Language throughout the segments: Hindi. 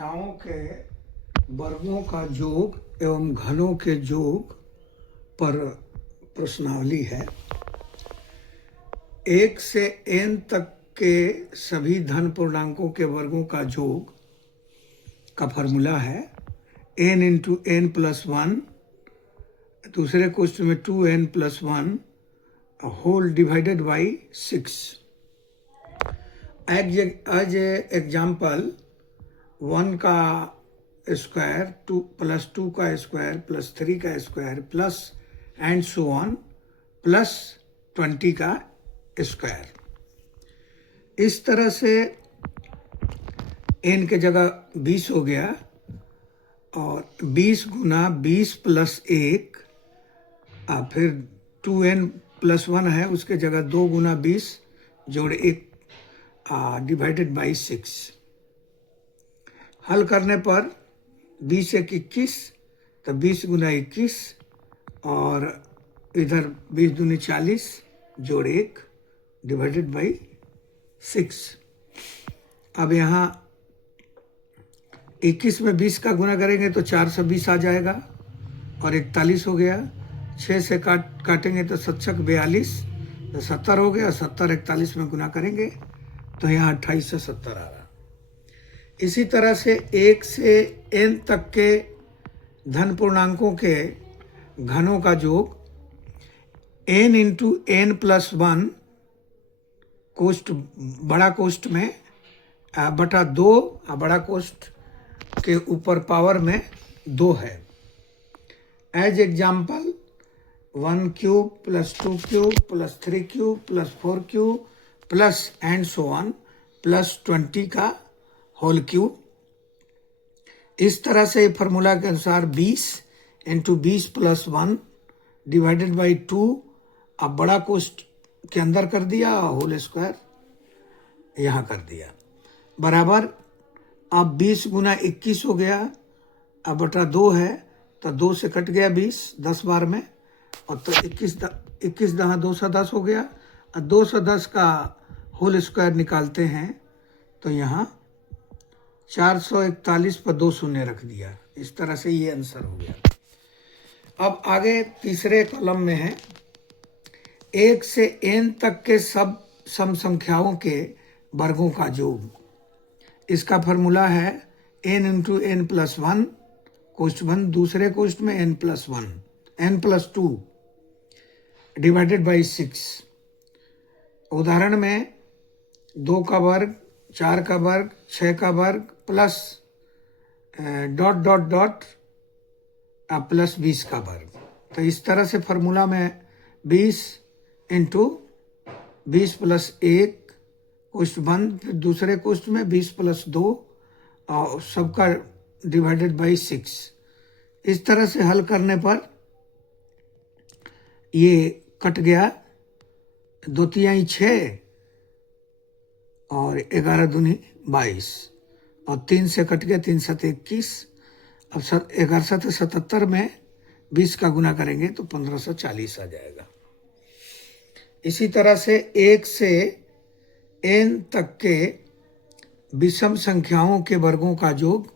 संख्याओं के वर्गों का योग एवं घनों के योग पर प्रश्नावली है। 1 से n तक के सभी धन पूर्णांकों के वर्गों का योग का फॉर्मूला है n इंटू n प्लस 1, दूसरे क्वेश्चन में 2n plus 1 whole divided by 6। As example 1 का स्क्वायर 2 प्लस 2 का स्क्वायर प्लस 3 का square plus and so on plus 20 का स्क्वायर। इस तरह से n के जगह 20 हो गया और 20 गुना 20 प्लस 1 फिर 2n प्लस 1 है, उसके जगह 2 गुना 20 जोड़ 1 डिवाइडेड बाई 6। हल करने पर 20 एक 21, तो 20 गुना 21 और इधर 20 दूनी 40 जोड़ 1 डिवाइडेड बाई 6। अब यहाँ 21 में 20 का गुना करेंगे तो 420 आ जाएगा और 41 हो गया। 6 से काटेंगे तो 7 छक 42, तो 70 हो गया। 70 41 में गुना करेंगे तो यहाँ 28 से 70 आ रहा। इसी तरह से 1 से n तक के धन पूर्णांकों के घनों का योग n इंटू n प्लस 1 कोष्ठ बड़ा कोष्ठ में बटा 2 बड़ा कोष्ठ के ऊपर पावर में 2 है। As example 1 cube plus 2 cube plus 3 cube plus 4 cube plus and so on plus 20 का होल क्यूब। इस तरह से फार्मूला के अनुसार 20 इंटू 20 प्लस 1 डिवाइडेड बाई 2 अब बड़ा कोष्ठ के अंदर कर दिया और होल स्क्वायर यहाँ कर दिया बराबर। अब 20 गुना 21 हो गया, अब बटा 2 है तो 2 से कट गया 20 10 बार में, और तो 21 दहाँ 210 हो गया। और 210 का होल स्क्वायर निकालते हैं तो यहाँ 441 पर 2 शून्य रख दिया। इस तरह से ये आंसर हो गया। अब आगे तीसरे कॉलम में है 1 से n तक के सब सम संख्याओं के वर्गों का योग। इसका फॉर्मूला है n इंटू n प्लस 1 कोष्ठ 1, दूसरे कोष्ठ में n plus 1 n plus 2 divided by 6। उदाहरण में 2 का वर्ग, 4 का वर्ग, 6 का वर्ग plus dot dot dot plus 20 का वर्ग। तो इस तरह से फार्मूला में 20 इंटू 20 प्लस 1 कोष्ठ बंद, फिर दूसरे कोष्ठ में 20 प्लस 2 और सबका डिवाइडेड बाई 6। इस तरह से हल करने पर ये कट गया, 2 तिहाई 6 और 11 दूनी 22 और 3 से कट गया 3 7 21। अब 11 7 77 में 20 का गुना करेंगे तो 1540 आ जाएगा। इसी तरह से 1 से n तक के विषम संख्याओं के वर्गों का योग।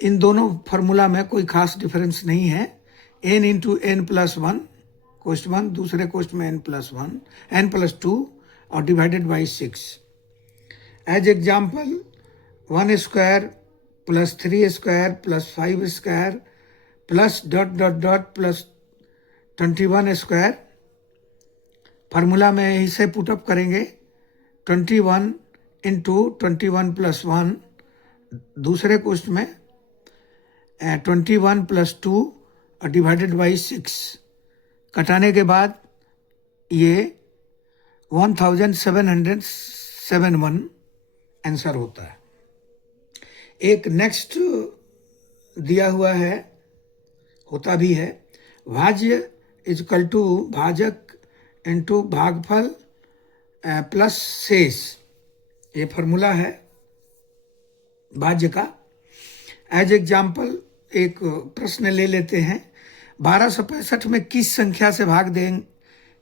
इन दोनों फार्मूला में कोई खास डिफरेंस नहीं है। n इंटू n प्लस 1 कोष्ठ 1, दूसरे कोष्ठ में n प्लस 1 n प्लस 2 और divided by 6। As example 1 square plus 3 square plus 5 square plus dot dot dot plus 21 square. Formula में इसे पुटअप करेंगे 21 इंटू 21 प्लस 1, दूसरे कोष्ठ में 21 प्लस 2 और डिवाइडेड बाई 6। कटाने के बाद ये 1771 आंसर होता है। एक नेक्स्ट दिया हुआ है, होता भी है, भाज्य इजकल टू भाजक इंटू भागफल प्लस शेष। ये फार्मूला है भाज्य का। एज एग्जाम्पल एक प्रश्न ले लेते हैं। 1265 में किस संख्या से भाग दें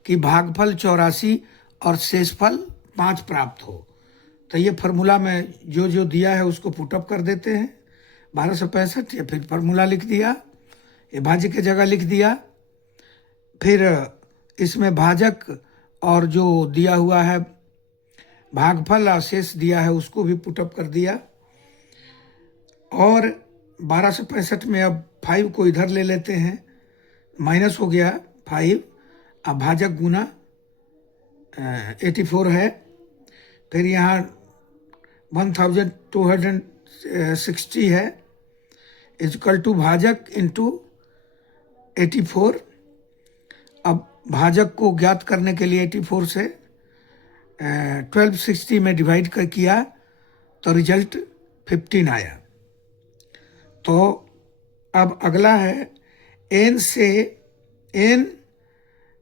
कि भागफल 84 और शेषफल 5 प्राप्त हो। तो ये फार्मूला में जो जो दिया है उसको पुटअप कर देते हैं। 1265 या फिर फार्मूला लिख दिया, ये भाज्य की जगह लिख दिया। फिर इसमें भाजक और जो दिया हुआ है भागफल और शेष दिया है उसको भी पुटअप कर दिया। और 1265 में अब 5 को इधर ले लेते हैं, माइनस हो गया 5, अब भाजक गुना 84 है। फिर यहाँ 1260 है इक्वल टू भाजक इंटू 84। अब भाजक को ज्ञात करने के लिए 84 से 1260 में डिवाइड कर किया तो रिजल्ट 15 आया। तो अब अगला है n से n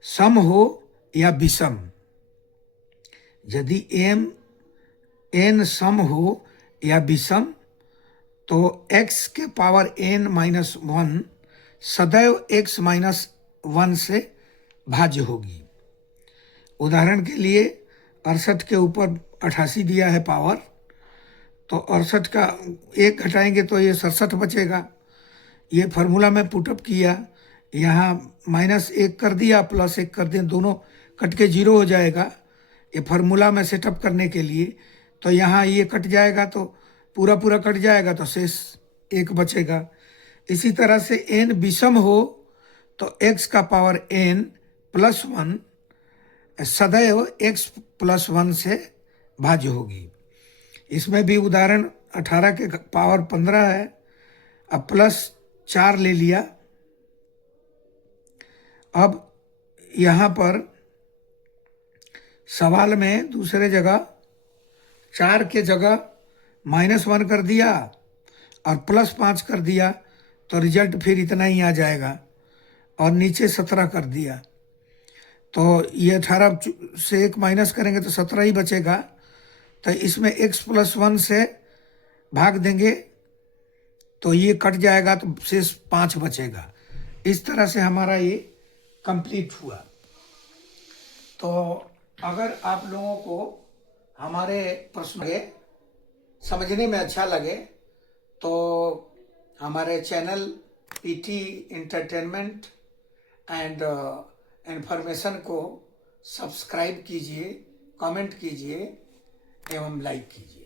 सम हो या विषम। यदि n सम हो या विषम तो x के पावर n माइनस 1 सदैव x माइनस 1 से भाज्य होगी। उदाहरण के लिए 68 के ऊपर 88 दिया है पावर, तो 68 का 1 घटाएंगे तो ये 67 बचेगा। ये फार्मूला में पुटअप किया, यहाँ -1 कर दिया प्लस 1 कर दिया, दोनों कट के 0 हो जाएगा। ये फार्मूला में सेटअप करने के लिए तो यहाँ ये कट जाएगा तो पूरा पूरा कट जाएगा तो शेष 1 बचेगा। इसी तरह से n विषम हो तो x का पावर n प्लस 1 सदैव x प्लस 1 से भाज्य होगी। इसमें भी उदाहरण 18 के पावर 15 है, अब प्लस 4 ले लिया। अब यहाँ पर सवाल में दूसरे जगह 4 के जगह -1 कर दिया और प्लस 5 कर दिया तो रिजल्ट फिर इतना ही आ जाएगा, और नीचे 17 कर दिया तो ये 18 से 1 माइनस करेंगे तो 17 ही बचेगा। तो इसमें x प्लस 1 से भाग देंगे तो ये कट जाएगा तो शेष 5 बचेगा। इस तरह से हमारा ये कंप्लीट हुआ। तो अगर आप लोगों को हमारे प्रश्न समझने में अच्छा लगे तो हमारे channel PT entertainment and information को सब्सक्राइब कीजिए, कमेंट कीजिए एवं लाइक कीजिए।